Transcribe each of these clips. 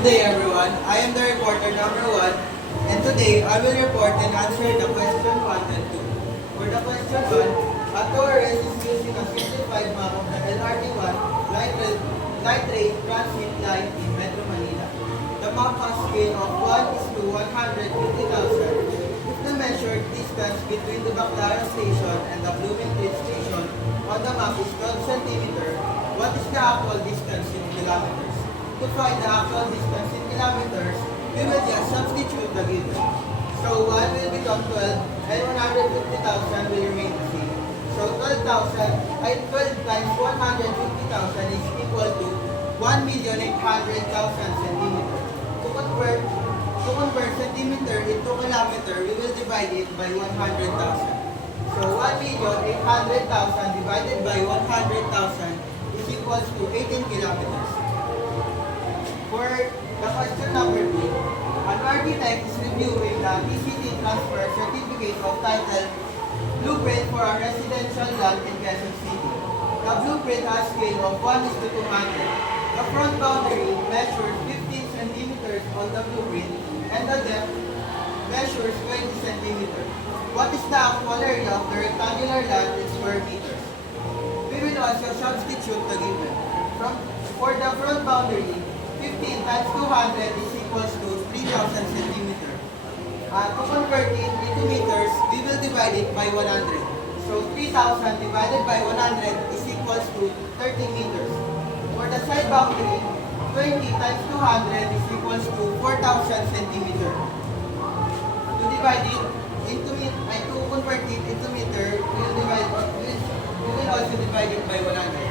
Good day everyone, I am the reporter number 1 and today I will report and answer the question 1 and 2. For the question 1, a tourist is using a simplified map of the LRT1 light rail transit line in Metro Manila. The map has scale of 1:150,000. If the measured distance between the Baclaran station and the Bloomingdale station on the map is 12 cm, what is the actual distance in kilometers? To find the actual distance in kilometers, we will just substitute the given. So 1 will become 12 and 150,000 will remain the same. So 12 times 150,000 is equal to 1,800,000 centimeters. To convert centimeter into kilometer, we will divide it by 100,000. So 1,800,000 divided by 100,000 is equals to 18 kilometers. For the question number 2, an architect is reviewing the TCT transfer certificate of title blueprint for a residential lot in Quezon City. The blueprint has scale of 1:200. The front boundary measures 15 centimeters on the blueprint and the depth measures 20 centimeters. What is the actual area of the rectangular lot in square meters? We will also substitute the given. For the front boundary, 15 times 200 is equals to 3,000 centimeters. To convert it into meters, we will divide it by 100. So 3,000 divided by 100 is equals to 30 meters. For the side boundary, 20 times 200 is equals to 4,000 centimeters. To convert it into meter, we will also divide it by 100.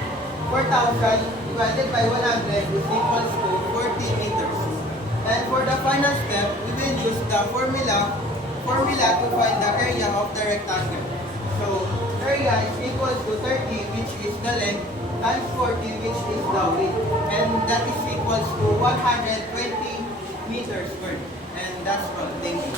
4,000 divided by 100 is equals to 40 meters. And for the final step, we will use the formula to find the area of the rectangle. So, area is equals to 30, which is the length, times 40, which is the width. And that is equals to 120 meters squared. And that's all. Thank you.